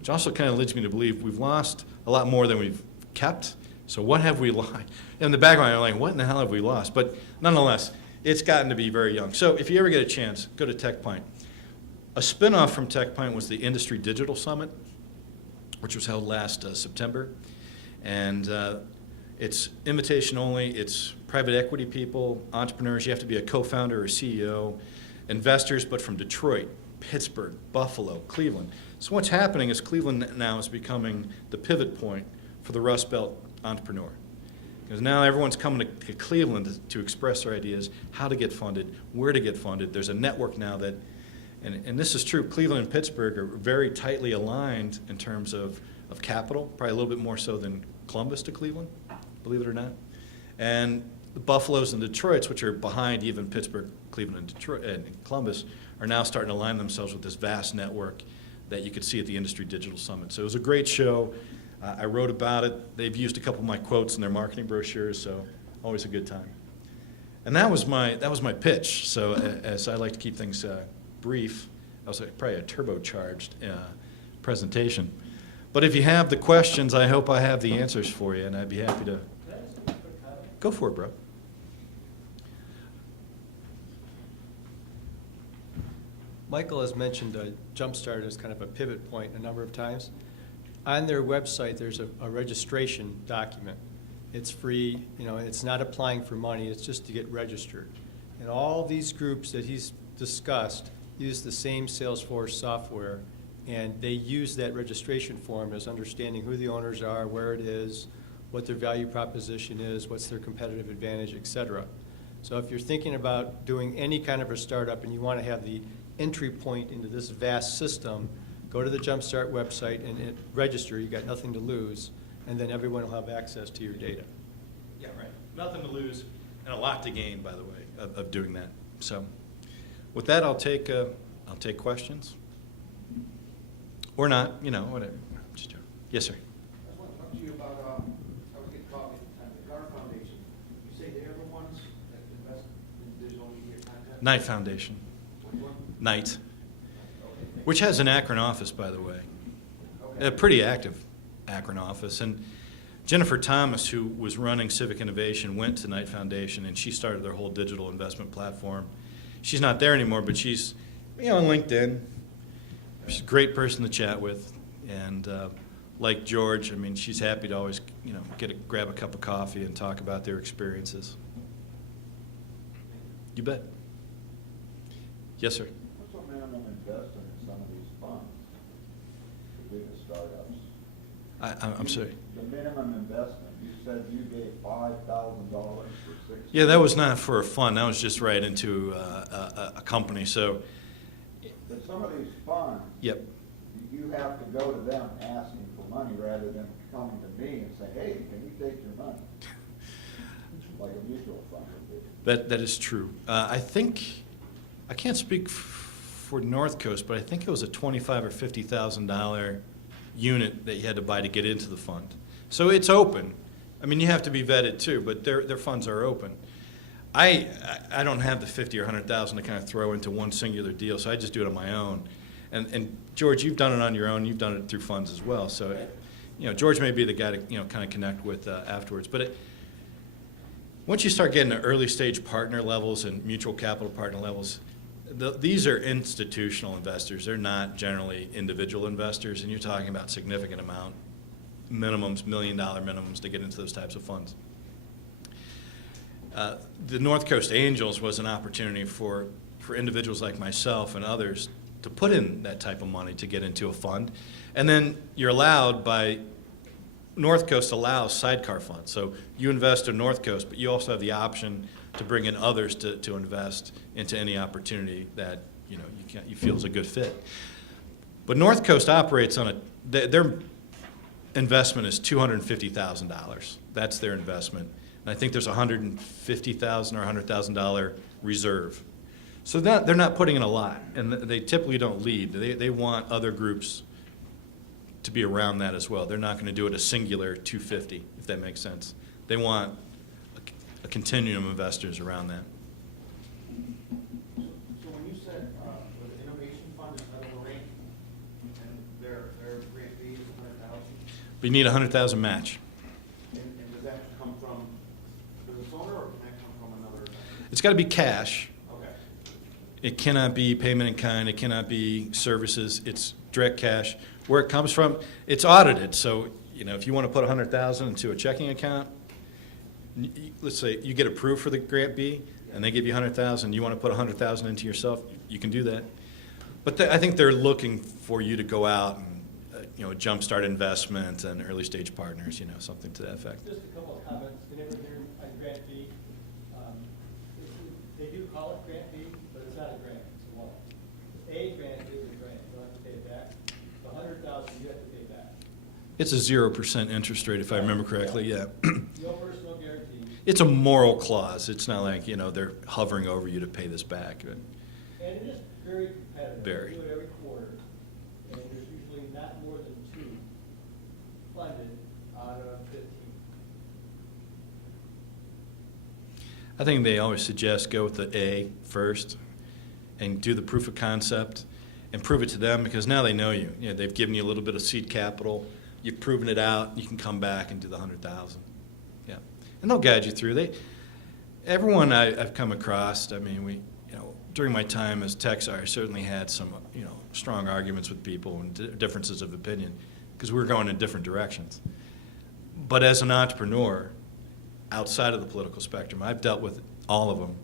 which also kind of leads me to believe we've lost a lot more than we've kept. So what have we lost? In the background, I'm like, what in the hell have we lost? But nonetheless, it's gotten to be very young. So if you ever get a chance, go to Tech Pint. A spinoff from Tech Pint was the Industry Digital Summit, which was held last September. And it's invitation only. It's private equity people, entrepreneurs. You have to be a co-founder or CEO, investors, but from Detroit, Pittsburgh, Buffalo, Cleveland. So what's happening is Cleveland now is becoming the pivot point for the Rust Belt entrepreneur. Because now everyone's coming to Cleveland to express their ideas, how to get funded, where to get funded. There's a network now that, and this is true, Cleveland and Pittsburgh are very tightly aligned in terms of capital, probably a little bit more so than Columbus to Cleveland, believe it or not. And the Buffaloes and Detroits, which are behind even Pittsburgh, Cleveland, and Detroit, and Columbus, are now starting to align themselves with this vast network that you could see at the Industry Digital Summit. So it was a great show. I wrote about it. They've used a couple of my quotes in their marketing brochures, so always a good time. And that was my pitch. So as I like to keep things brief, that was probably a turbocharged presentation. But if you have the questions, I hope I have the answers for you, and I'd be happy to. Go for it, bro. Michael has mentioned Jumpstart as kind of a pivot point a number of times. On their website, there's a registration document. It's free, it's not applying for money, it's just to get registered. And all these groups that he's discussed use the same Salesforce software, and they use that registration form as understanding who the owners are, where it is, what their value proposition is, what's their competitive advantage, et cetera. So if you're thinking about doing any kind of a startup and you want to have the entry point into this vast system, go to the Jumpstart website and register. You got nothing to lose, and then everyone will have access to your data. Yeah, right. Nothing to lose and a lot to gain, by the way, of doing that. So, with that, I'll take questions, or not. Whatever. Just joking. Yes, sir. I just want to talk to you about, I was getting coffee at the Czar Foundation. You say they're the ones that invest in digital media content? Knight Foundation. Which one? Knight. Okay. Which has an Akron office, by the way. Okay. A pretty active Akron office. And Jennifer Thomas, who was running Civic Innovation, went to Knight Foundation, and she started their whole digital investment platform. She's not there anymore, but she's on LinkedIn. She's a great person to chat with. And like George, she's happy to always grab a cup of coffee and talk about their experiences. You bet. Yes, sir. What's the minimum investment in some of these funds, the biggest startups? I'm sorry. The minimum investment, you said you gave $5,000 for 6. Yeah, that was not for a fund. That was just right into a company. So, But some of these funds, yep. you have to go to them asking for money rather than coming to me and say, hey, can you take your money? Like a mutual fund would be. That is true. I think, I can't speak for North Coast, but I think it was a $25,000 or $50,000 unit that you had to buy to get into the fund. So it's open. I mean, you have to be vetted too, but their funds are open. I don't have the 50 or 100,000 to kind of throw into one singular deal, so I just do it on my own. And George, you've done it on your own. You've done it through funds as well. So, George may be the guy to kind of connect with afterwards. But once you start getting to early stage partner levels and mutual capital partner levels, these are institutional investors. They're not generally individual investors, and you're talking about significant amount minimums, $1 million minimums to get into those types of funds. The North Coast Angels was an opportunity for individuals like myself and others to put in that type of money to get into a fund. And then you're allowed by, North Coast allows sidecar funds. So you invest in North Coast, but you also have the option to bring in others to invest into any opportunity that you feel is a good fit. But North Coast operates on their investment is $250,000. That's their investment. And I think there's $150,000 or $100,000 reserve. So they're not putting in a lot, and they typically don't lead. They want other groups to be around that as well. They're not going to do it a singular 250, if that makes sense. They want a continuum of investors around that. So when you said, with the innovation fund is another rank, and their grant fee is 100,000, But you need a 100,000 match. and does that come from the business owner, or can that come from another? It's got to be cash. Okay. It cannot be payment in kind. It cannot be services. It's direct cash. Where it comes from, it's audited. So, if you want to put 100,000 into a checking account, let's say you get approved for the grant B, and they give you 100,000. You want to put 100,000 into yourself, you can do that. But I think they're looking for you to go out and jumpstart investment and early stage partners. Something to that effect. Just a couple of comments. You never hear on grant fee. They do call it grant fee, but it's not a grant, it's a loan. A grant is a grant, you don't have to pay it back. The 100,000 you have to pay back. It's a 0% interest rate, if I remember correctly. Yeah. No personal guarantee. It's a moral clause. It's not like they're hovering over you to pay this back. And it is very competitive. Very. We do it every quarter, and there's usually not more than 2 funded out of 15. I think they always suggest go with the A first and do the proof of concept and prove it to them, because now they know you. They've given you a little bit of seed capital. You've proven it out. You can come back and do the 100,000. Yeah, and they'll guide you through. Everyone I've come across. I mean, during my time as tech czar, I certainly had some strong arguments with people and differences of opinion because we were going in different directions. But as an entrepreneur, outside of the political spectrum, I've dealt with all of them,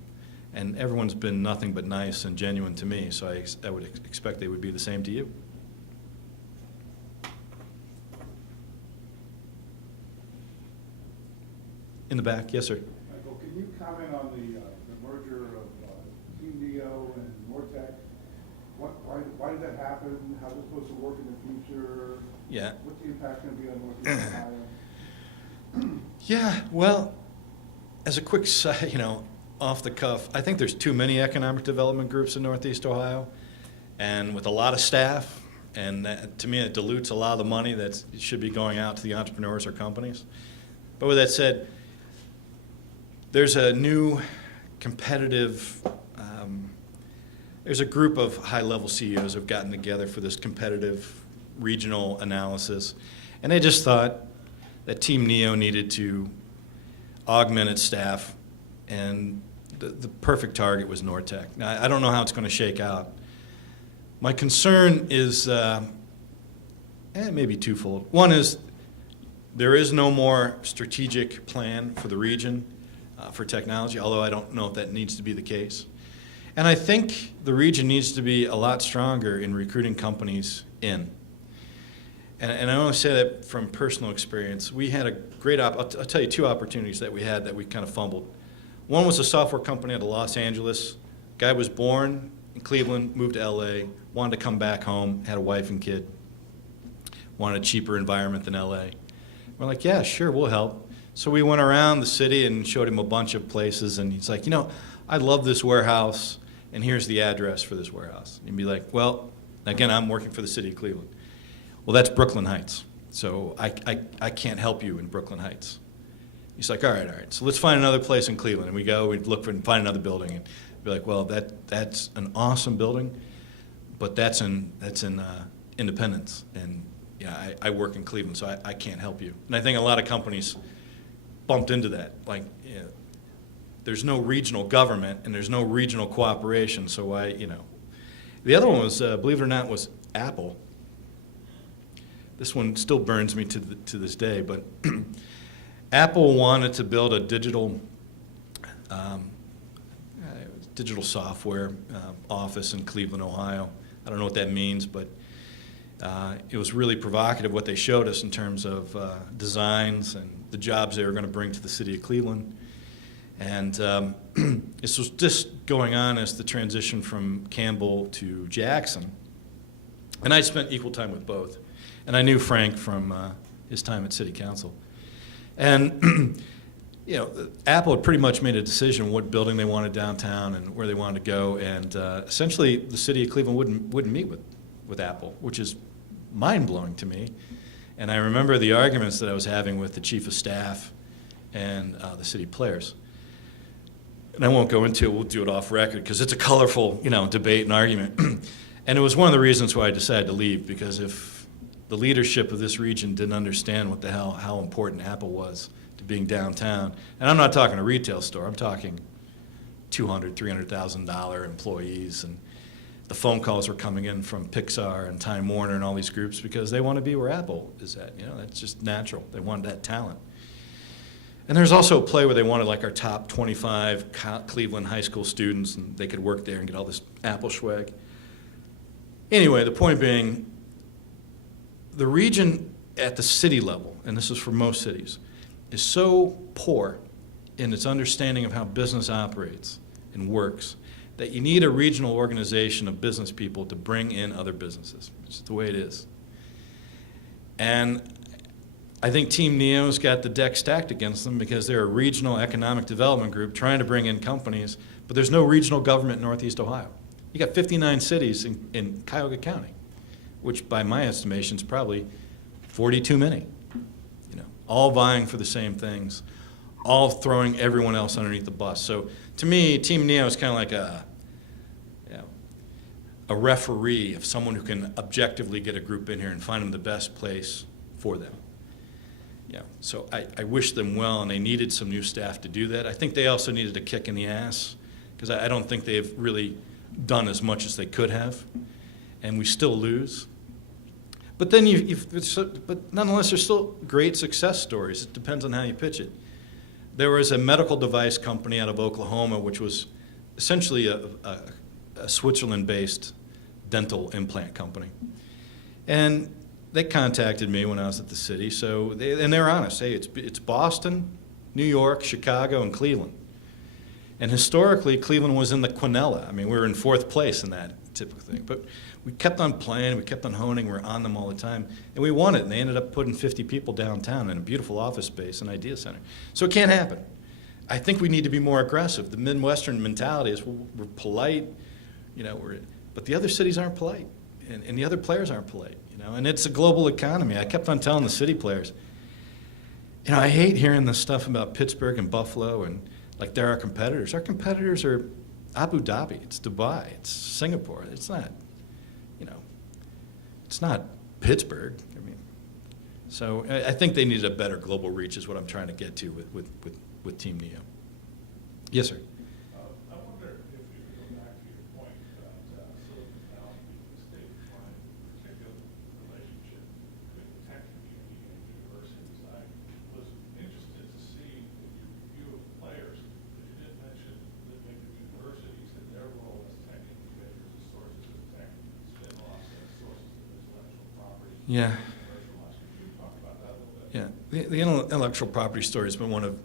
and everyone's been nothing but nice and genuine to me, so I would expect they would be the same to you. In the back, yes, sir. Michael, can you comment on the merger of Team Neo and Nortec? Why did that happen? How's it supposed to work in the future? Yeah. What's the impact going to be on Northeast Ohio? Yeah, well, as a quick side, off the cuff, I think there's too many economic development groups in Northeast Ohio, and with a lot of staff, and to me it dilutes a lot of the money that should be going out to the entrepreneurs or companies. But with that said, there's a new competitive, there's a group of high-level CEOs who have gotten together for this competitive regional analysis, and they just thought that Team Neo needed to augment its staff, and the perfect target was Nortec. Now, I don't know how it's going to shake out. My concern is maybe twofold. One is there is no more strategic plan for the region for technology, although I don't know if that needs to be the case. And I think the region needs to be a lot stronger in recruiting companies in. And I only say that from personal experience. We had a great I'll tell you two opportunities that we had that we kind of fumbled. One was a software company out of Los Angeles. Guy was born in Cleveland, moved to LA, wanted to come back home, had a wife and kid, wanted a cheaper environment than LA. We're like, yeah, sure, we'll help. So we went around the city and showed him a bunch of places, and he's like, I love this warehouse, and here's the address for this warehouse. And you'd be like, well, again, I'm working for the city of Cleveland. Well, that's Brooklyn Heights, so I can't help you in Brooklyn Heights. He's like, all right, so let's find another place in Cleveland. And we go, we look for and find another building, and be like, well, that's an awesome building, but that's in Independence, and I work in Cleveland, so I can't help you. And I think a lot of companies bumped into that, like, there's no regional government and there's no regional cooperation, so why, The other one was, believe it or not, was Apple. This one still burns me to this day, but Apple wanted to build a digital software office in Cleveland, Ohio. I don't know what that means, but it was really provocative what they showed us in terms of designs and the jobs they were going to bring to the city of Cleveland. And this was just going on as the transition from Campbell to Jackson. And I spent equal time with both. And I knew Frank from his time at City Council. And Apple had pretty much made a decision what building they wanted downtown and where they wanted to go. And essentially, the city of Cleveland wouldn't meet with Apple, which is mind-blowing to me. And I remember the arguments that I was having with the chief of staff and the city players. And I won't go into it, we'll do it off record, because it's a colorful, debate and argument. And it was one of the reasons why I decided to leave, because if the leadership of this region didn't understand how important Apple was to being downtown, and I'm not talking a retail store, I'm talking $200,000, $300,000 employees, and the phone calls were coming in from Pixar and Time Warner and all these groups because they want to be where Apple is at. That's just natural. They wanted that talent. And there's also a play where they wanted like our top 25 Cleveland high school students, and they could work there and get all this Apple swag. Anyway, the point being, the region at the city level, and this is for most cities, is so poor in its understanding of how business operates and works that you need a regional organization of business people to bring in other businesses. It's the way it is. And I think Team NEO's got the deck stacked against them because they're a regional economic development group trying to bring in companies, but there's no regional government in Northeast Ohio. You got 59 cities in Cuyahoga County, which by my estimation is probably 40 too many. All vying for the same things, all throwing everyone else underneath the bus. So to me, Team NEO is kind of like a referee of someone who can objectively get a group in here and find them the best place for them. So I wish them well, and they needed some new staff to do that. I think they also needed a kick in the ass, because I don't think they've really done as much as they could have, and we still lose. But then but nonetheless, there's still great success stories. It depends on how you pitch it. There was a medical device company out of Oklahoma, which was essentially a Switzerland-based dental implant company. And they contacted me when I was at the city, and they're honest. Hey, it's Boston, New York, Chicago, and Cleveland. And historically, Cleveland was in the quinella. I mean, we were in fourth place in that typical thing. But we kept on playing, we kept on honing, we were on them all the time. And we won it, and they ended up putting 50 people downtown in a beautiful office space and idea center. So it can't happen. I think we need to be more aggressive. The Midwestern mentality is we're polite, but the other cities aren't polite, and the other players aren't polite, and it's a global economy. I kept on telling the city players, I hate hearing this stuff about Pittsburgh and Buffalo and like they're our competitors. Our competitors are Abu Dhabi, it's Dubai, it's Singapore. It's not, it's not Pittsburgh. So I think they needed a better global reach is what I'm trying to get to with Team NEO. Yes, sir. I wonder if you could go back to your point about Silicon Valley being the state of mind, particular relationship with the tech community and universities. I was interested to see in your review of players that you did mention that maybe universities and their role as tech incubators, as sources of tech spin-offs, as sources of intellectual property, Yeah. commercial Yeah, the intellectual property story has been one of,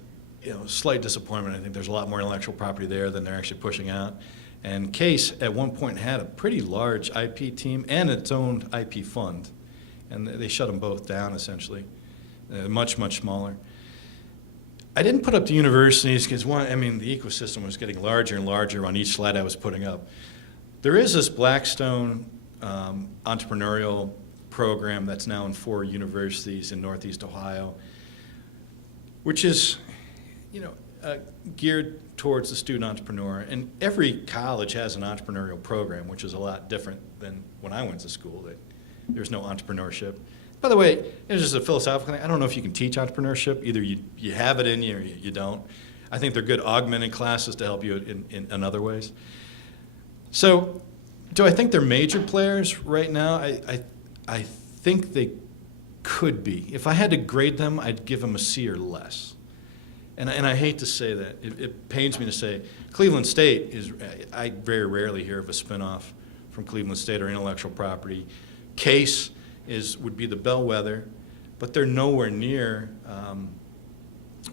slight disappointment. I think there's a lot more intellectual property there than they're actually pushing out. And Case at one point had a pretty large IP team and its own IP fund, and they shut them both down essentially. Much, much smaller. I didn't put up the universities because the ecosystem was getting larger and larger on each slide I was putting up. There is this Blackstone entrepreneurial program that's now in 4 universities in Northeast Ohio, which is, geared towards the student entrepreneur. And every college has an entrepreneurial program, which is a lot different than when I went to school. There's no entrepreneurship. By the way, it's just a philosophical thing. I don't know if you can teach entrepreneurship. Either you have it in you or you don't. I think they're good augmenting classes to help you in other ways. So, do I think they're major players right now? I think they could be. If I had to grade them, I'd give them a C or less. And I hate to say that. It pains me to say. Cleveland State is, I very rarely hear of a spinoff from Cleveland State or intellectual property. Case would be the bellwether, but they're nowhere near,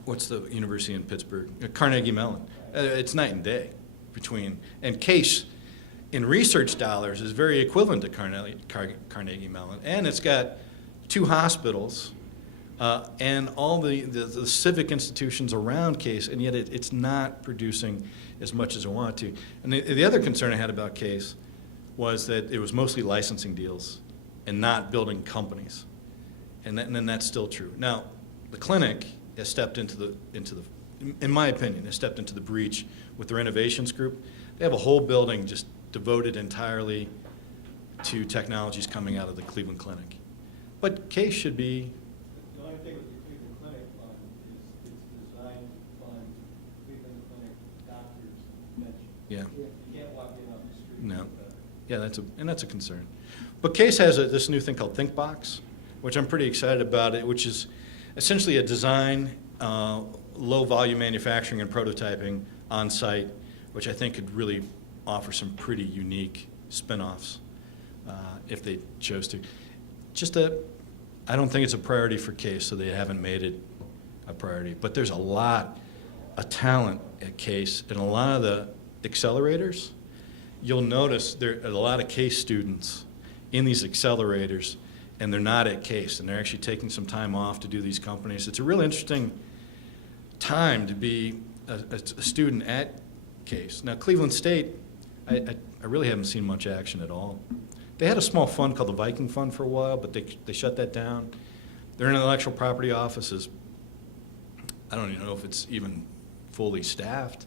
what's the university in Pittsburgh? Carnegie Mellon. It's night and day between, and Case in research dollars is very equivalent to Carnegie Mellon, and it's got 2 hospitals and all the civic institutions around Case, and yet it's not producing as much as it wanted to. And the other concern I had about Case was that it was mostly licensing deals and not building companies, and then that's still true. Now, the clinic has stepped into the, in my opinion, has stepped into the breach with their innovations group. They have a whole building just devoted entirely to technologies coming out of the Cleveland Clinic. But Case should be. The only thing with the Cleveland Clinic fund is it's designed to fund Cleveland Clinic doctors' pension. Yeah. You can't walk in on the street. No. with a- Yeah, that's a concern. But Case has this new thing called ThinkBox, which I'm pretty excited about it, which is essentially a design, low volume manufacturing and prototyping on site, which I think could really offer some pretty unique spin-offs if they chose to. I don't think it's a priority for Case, so they haven't made it a priority. But there's a lot of talent at Case, and a lot of the accelerators, you'll notice there are a lot of Case students in these accelerators, and they're not at Case, and they're actually taking some time off to do these companies. It's a really interesting time to be a student at Case. Now, Cleveland State, I really haven't seen much action at all. They had a small fund called the Viking Fund for a while, but they shut that down. Their intellectual property offices, I don't even know if it's even fully staffed.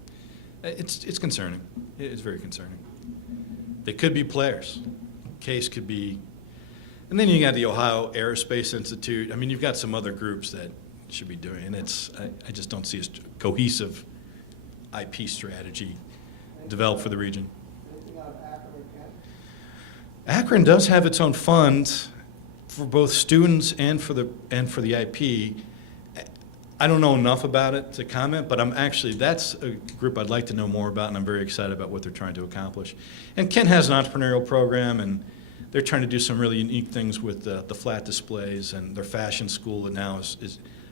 It's concerning. It's very concerning. They could be players. Case could be, and then you got the Ohio Aerospace Institute. I mean, you've got some other groups that should be doing, and I just don't see a cohesive IP strategy developed for the region. Anything on Akron or Kent? Akron does have its own fund for both students and for the IP. I don't know enough about it to comment, but that's a group I'd like to know more about, and I'm very excited about what they're trying to accomplish. And Kent has an entrepreneurial program, and they're trying to do some really unique things with the flat displays, and their fashion school that now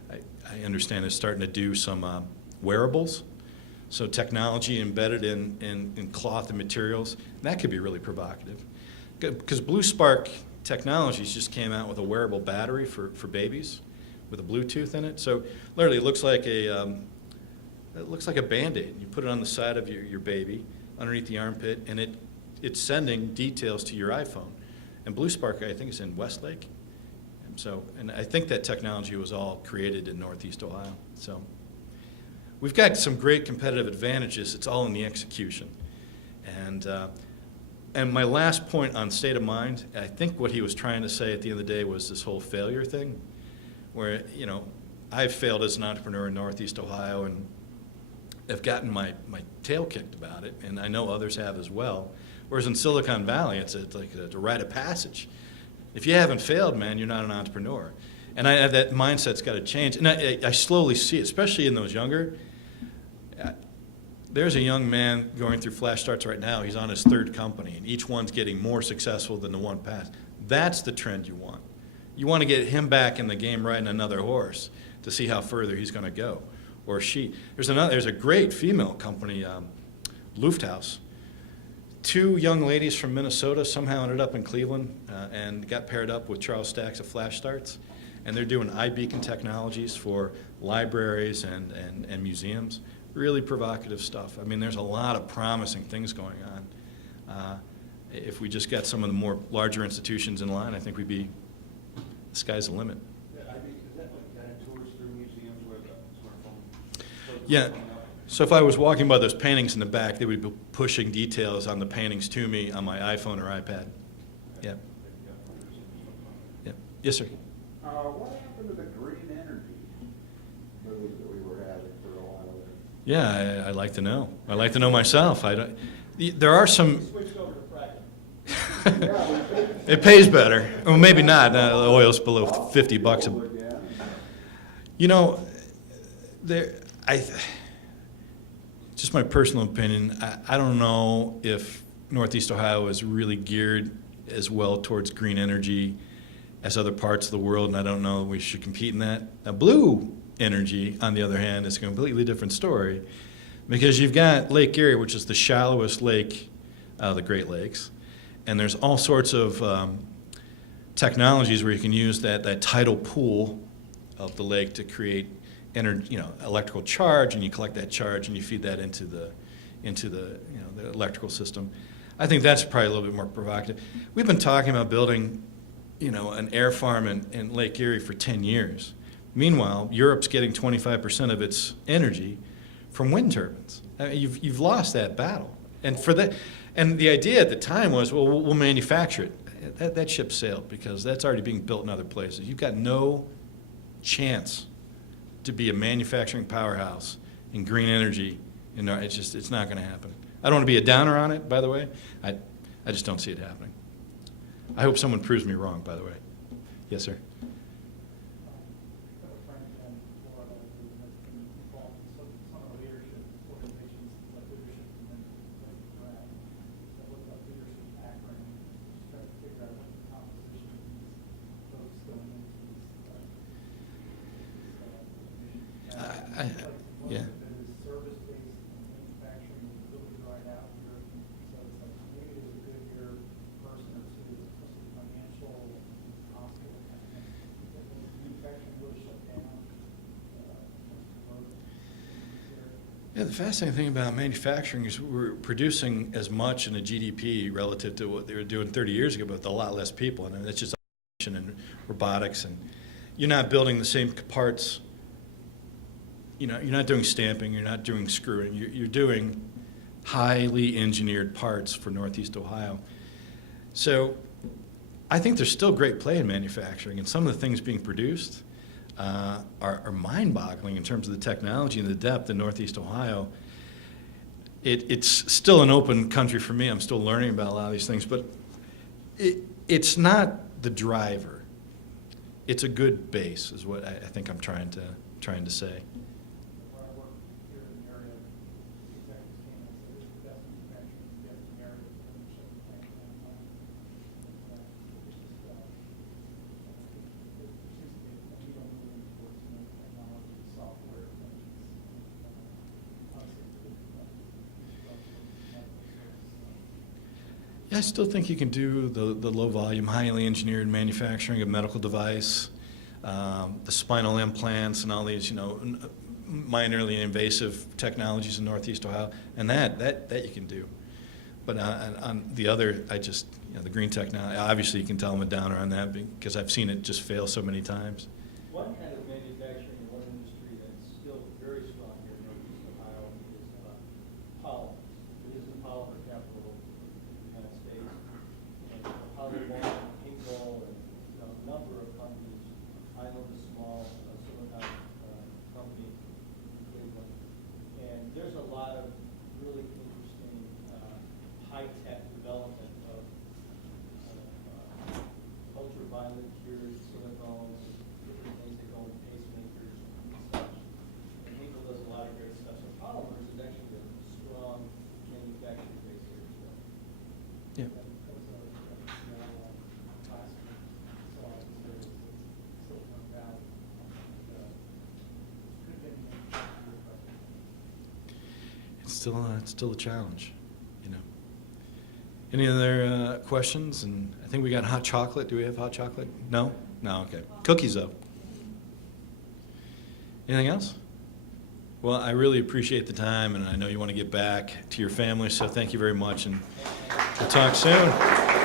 I understand, is starting to do some wearables. So technology embedded in cloth and materials, that could be really provocative. Because Blue Spark Technologies just came out with a wearable battery for babies with a Bluetooth in it. So literally, it looks like a Band-Aid. You put it on the side of your baby, underneath the armpit, and it's sending details to your iPhone. And Blue Spark, I think, is in Westlake. And I think that technology was all created in Northeast Ohio. So we've got some great competitive advantages. It's all in the execution. And my last point on state of mind, I think what he was trying to say at the end of the day was this whole failure thing, where, I've failed as an entrepreneur in Northeast Ohio and have gotten my tail kicked about it, and I know others have as well. Whereas in Silicon Valley, it's like a rite of passage. If you haven't failed, man, you're not an entrepreneur. And that mindset's got to change. And I slowly see it, especially in those younger. There's a young man going through flash starts right now. He's on his 3rd company, and each one's getting more successful than the one past. That's the trend you want. You want to get him back in the game riding another horse to see how further he's going to go, or she. There's a great female company, Lufthaus. 2 young ladies from Minnesota somehow ended up in Cleveland and got paired up with Charles Stacks of Flash Starts, and they're doing iBeacon technologies for libraries and museums. Really provocative stuff. I mean, there's a lot of promising things going on. If we just got some of the more larger institutions in line, I think we'd be, the sky's the limit. Yeah, I mean, is that like guided tours through museums where the smartphone? Yeah. So if I was walking by those paintings in the back, they would be pushing details on the paintings to me on my iPhone or iPad. Yeah. Yeah. Yes, sir. What happened to the green energy move that we were having for a while there? Yeah, I'd like to know. I'd like to know myself. I don't. There are some. Switched over to fracking. It pays better. Well, maybe not. The oil's below $50 a. Again. You know, just my personal opinion, I don't know if Northeast Ohio is really geared as well towards green energy as other parts of the world, and I don't know if we should compete in that. Now, blue energy, on the other hand, is a completely different story, because you've got Lake Erie, which is the shallowest lake out of the Great Lakes, and there's all sorts of technologies where you can use that tidal pool of the lake to create electrical charge, and you collect that charge and you feed that into the the electrical system. I think that's probably a little bit more provocative. We've been talking about building an air farm in Lake Erie for 10 years. Meanwhile, Europe's getting 25% of its energy from wind turbines. I mean, you've lost that battle. And the idea at the time was, well, we'll manufacture it. That ship sailed, because that's already being built in other places. You've got no chance to be a manufacturing powerhouse in green energy. It's not going to happen. I don't want to be a downer on it, by the way. I just don't see it happening. I hope someone proves me wrong, by the way. Yes, sir. Yeah. Yeah, the fascinating thing about manufacturing is we're producing as much in a GDP relative to what they were doing 30 years ago, but with a lot less people. And that's just automation and robotics, and you're not building the same parts. You're not doing stamping, you're not doing screwing, you're doing highly engineered parts for Northeast Ohio. So I think there's still great play in manufacturing, and some of the things being produced are mind-boggling in terms of the technology and the depth in Northeast Ohio. It's still an open country for me. I'm still learning about a lot of these things, but it's not the driver. It's a good base, is what I think I'm trying to say. I still think you can do the low-volume, highly engineered manufacturing of medical device, the spinal implants, and all these, minorly invasive technologies in Northeast Ohio, and that you can do. But on the other, the green technology, obviously you can tell I'm a downer on that, because I've seen it just fail so many times. One kind of manufacturing and one industry that's still very strong here in Northeast Ohio is polymers. It is the polymer capital of the United States. And Polymer, Hinkle, and a number of companies. I know the small silicon company in Cleveland. And there's a lot of really interesting high-tech development of ultraviolet cured silicones, different things that go in pacemakers and such. And Hinkle does a lot of great stuff. So polymers is actually a strong manufacturing base here as well. Yeah. it's still a challenge, you know. Any other questions? And I think we got hot chocolate. Do we have hot chocolate? No? No, okay. Cookies, though. Anything else? Well, I really appreciate the time, and I know you want to get back to your family, so thank you very much, and we'll talk soon.